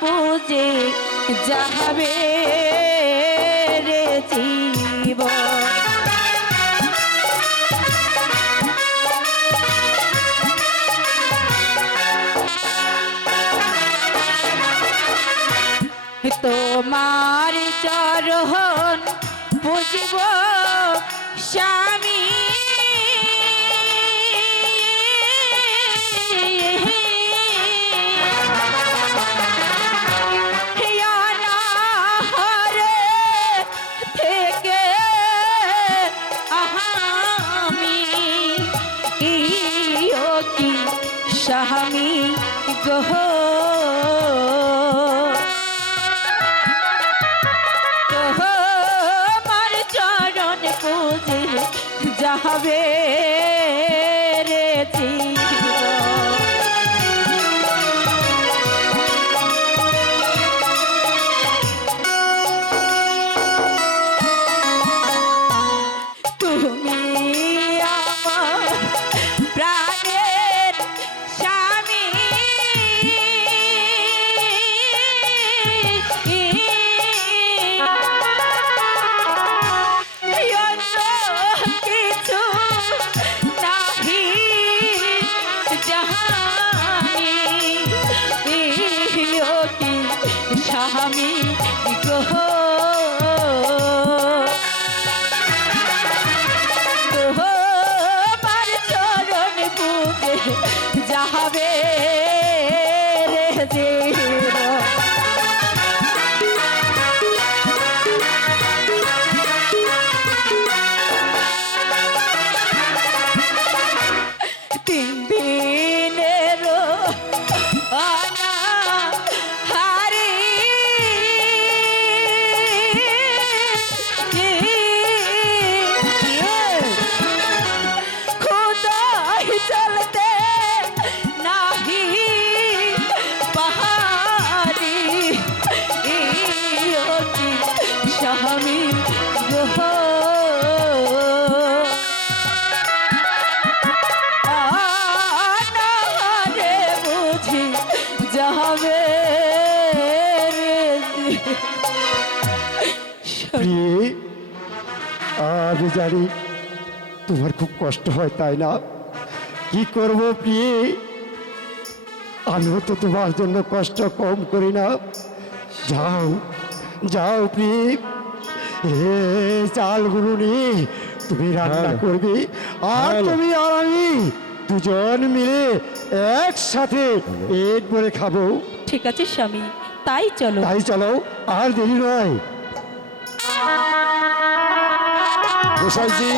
পুজে যাবে রে জীবন। তোমার চরণ বুঝব স্বামী স্বামী গহ তোমার চরণ পুজে যাবে স্বামী গো তোমার চরণ পুজে যাবে রে জীবন তিন আমি জানি তোমার খুব কষ্ট হয়, তাই না? কি করব প্রিয়ে? আমিও তো তোমার জন্য কষ্ট কম করি না। যাও যাও প্রিয়ে। এ চাল গুরুনি তুমি রান্না হ্যাঁ। করবে আর হ্যাঁ। তুমি আর আমি দুজন মিলে একসাথে পেট ভরে খাব ঠিক আছে স্বামী তাই চলো তাই চলো আর দেরি নয় গোসাইজি